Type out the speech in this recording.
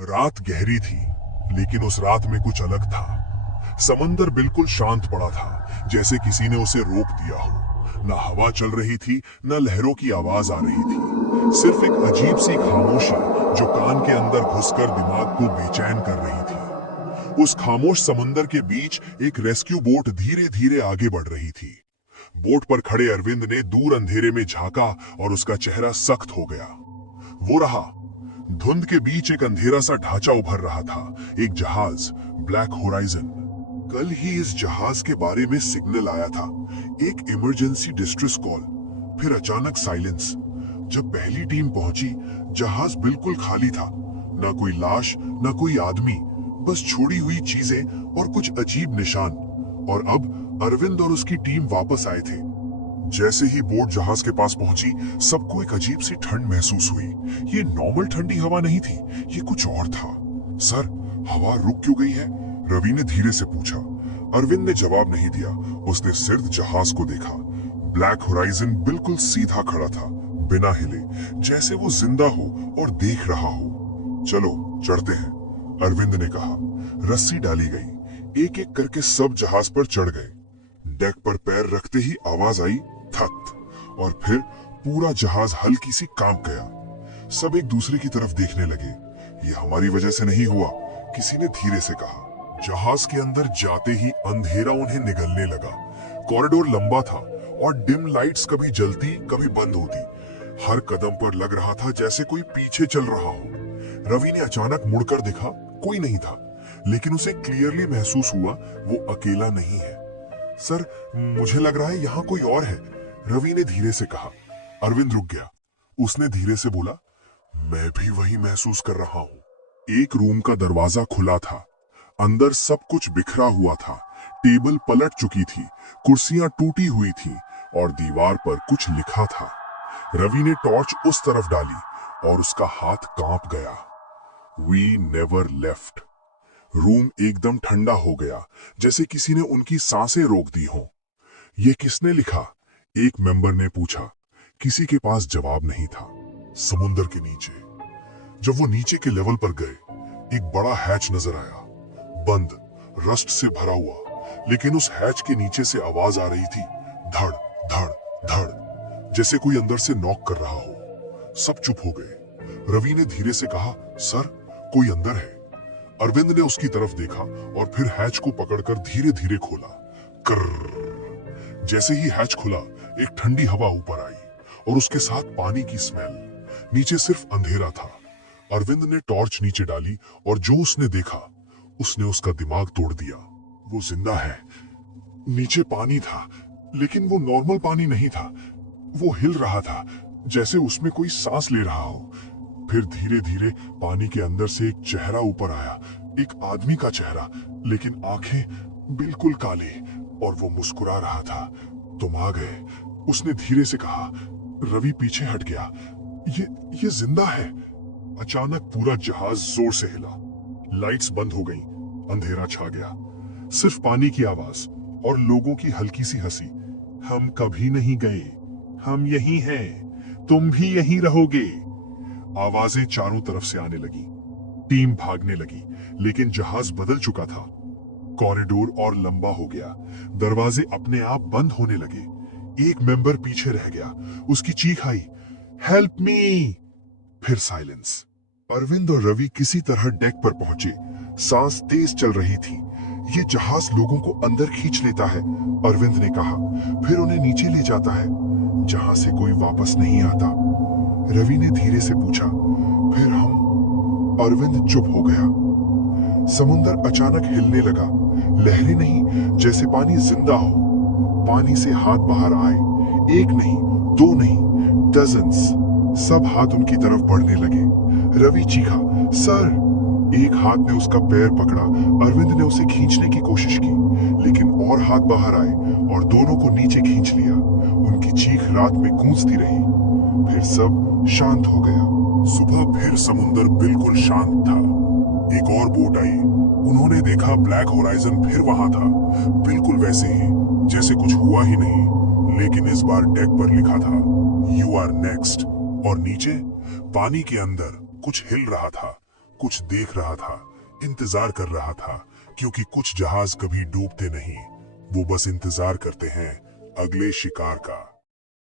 रात गहरी थी, लेकिन उस रात में कुछ अलग था। समंदर बिल्कुल शांत पड़ा था, जैसे किसी ने उसे रोक दिया हो। न हवा चल रही थी, न लहरों की आवाज आ रही थी। सिर्फ एक अजीब सी खामोशी जो कान के अंदर घुसकर दिमाग को बेचैन कर रही थी। उस खामोश समंदर के बीच एक रेस्क्यू बोट धीरे धीरे आगे बढ़ रही थी। बोट पर खड़े अरविंद ने दूर अंधेरे में झांका और उसका चेहरा सख्त हो गया। वो रहा, धुंध के बीच एक अंधेरा सा ढांचा उभर रहा था, एक जहाज, ब्लैक होराइजन। कल ही इस जहाज के बारे में सिग्नल आया था, एक इमरजेंसी डिस्ट्रेस कॉल। फिर अचानक साइलेंस। जब पहली टीम पहुंची, जहाज बिल्कुल खाली था। ना कोई लाश, ना कोई आदमी, बस छोड़ी हुई चीजें और कुछ अजीब निशान। और अब अरविंद और उसकी टीम वापस आए थे। जैसे ही बोट जहाज के पास पहुंची, सबको एक अजीब सी ठंड महसूस हुई। ये नॉर्मल ठंडी हवा नहीं थी, ये कुछ और था। सर, हवा रुक क्यों गई है? रवि ने धीरे से पूछा। अरविंद ने जवाब नहीं दिया। उसने सिर्फ जहाज को देखा। ब्लैक होराइजन बिल्कुल सीधा खड़ा था, बिना हिले, जैसे वो जिंदा हो और देख रहा हो। चलो चढ़ते हैं, अरविंद ने कहा। रस्सी डाली गई, एक एक करके सब जहाज पर चढ़ गए। डेक पर पैर रखते ही आवाज आई, थक, और फिर पूरा जहाज हल्की सी कांप गया। सब एक दूसरे की तरफ देखने लगे। ये हमारी वजह से नहीं हुआ, किसी ने धीरे से कहा। जहाज के अंदर जाते ही अंधेरा उन्हें निगलने लगा। कॉरिडोर लंबा था और डिम लाइट्स कभी जलती कभी बंद होती। हर कदम पर लग रहा था जैसे कोई पीछे चल रहा हो। रवि ने अचानक मुड़कर देखा, कोई नहीं था, लेकिन उसे क्लियरली महसूस हुआ वो अकेला नहीं है। सर, मुझे लग रहा है यहाँ कोई और है, रवि ने धीरे से कहा। अरविंद रुक गया। उसने धीरे से बोला, मैं भी वही महसूस कर रहा हूँ। एक रूम का दरवाजा खुला था। अंदर सब कुछ बिखरा हुआ था। टेबल पलट चुकी थी, कुर्सियां टूटी हुई थी और दीवार पर कुछ लिखा था। रवि ने टॉर्च उस तरफ डाली और उसका हाथ कांप गया। We never left. रूम एकदम ठंडा हो गया, जैसे किसी ने उनकी सांसें रोक दी हो। ये किसने लिखा? एक मेंबर ने पूछा। किसी के पास जवाब नहीं था। समुंदर के नीचे। जब वो नीचे के लेवल पर गए, एक बड़ा हैच नजर आया, बंद, रस्ट से भरा हुआ, लेकिन उस हैच के नीचे से आवाज आ रही थी, धड़ धड़ धड़, जैसे कोई अंदर से नॉक कर रहा हो। सब चुप हो गए। रवि ने धीरे से कहा, सर, कोई अंदर है। अरविंद ने उसकी तरफ देखा और फिर हैच को पकड़कर धीरे धीरे खोला। कर्र। जैसे ही हैच खुला, एक ठंडी हवा ऊपर आई और उसके साथ पानी की स्मेल। नीचे सिर्फ अंधेरा था। अरविंद ने टॉर्च नीचे डाली और जो उसने देखा, उसने उसका दिमाग तोड़ दिया। वो जिंदा है। नीचे पानी था, लेकिन वो नॉर्मल पानी नहीं था। वो हिल रहा था, जैसे उसमें कोई सांस ले रहा हो। फिर धीरे धीरे पानी के अंदर से एक चेहरा ऊपर आया, एक आदमी का चेहरा, लेकिन आंखें बिल्कुल काली, और वो मुस्कुरा रहा था। तुम आ गए, उसने धीरे से कहा। रवि पीछे हट गया। ये जिंदा है। अचानक पूरा जहाज जोर से हिला। लाइट्स बंद हो गईं, अंधेरा छा गया। सिर्फ पानी की आवाज और लोगों की हल्की सी हंसी। हम कभी नहीं गए, हम यही हैं, तुम भी यहीं रहोगे। आवाजें चारों तरफ से आने लगी। टीम भागने लगी, लेकिन जहाज बदल चुका था। कॉरिडोर और लंबा हो गया। दरवाजे अपने आप बंद होने लगे। एक मेंबर पीछे रह गया। उसकी चीख आई, हेल्प मी। फिर साइलेंस। अरविंद और रवि किसी तरह डेक पर पहुंचे। सांस तेज चल रही थी। ये जहाज लोगों को अंदर खींच लेता है, अरविंद ने कहा। फिर उन्हें नीचे ले जाता है, जहां से कोई वापस नहीं आता। रवि ने धीरे से पूछा, फिर हम? अरविंद चुप हो गया। समुंदर अचानक हिलने लगा। लहरें नहीं, जैसे पानी जिंदा हो। पानी से हाथ बाहर आए, एक नहीं, दो नहीं, डजन्स। सब हाथ उनकी तरफ बढ़ने लगे। रवि चीखा, सर। एक हाथ ने उसका पैर पकड़ा। अरविंद ने उसे खींचने की कोशिश की, लेकिन और हाथ बाहर आए और दोनों को नीचे खींच लिया। उनकी चीख रात में गूंजती रही। फिर सब शांत हो गया। सुबह फिर समुंदर बिल्कुल शांत था। एक और बोट आई। उन्होंने देखा ब्लैक होराइजन फिर वहां था, बिल्कुल वैसे ही, जैसे कुछ हुआ ही नहीं। लेकिन इस बार डेक पर लिखा था, यू आर नेक्स्ट। और नीचे पानी के अंदर कुछ हिल रहा था, कुछ देख रहा था, इंतजार कर रहा था, क्योंकि कुछ जहाज कभी डूबते नहीं, वो बस इंतजार करते हैं अगले शिकार का।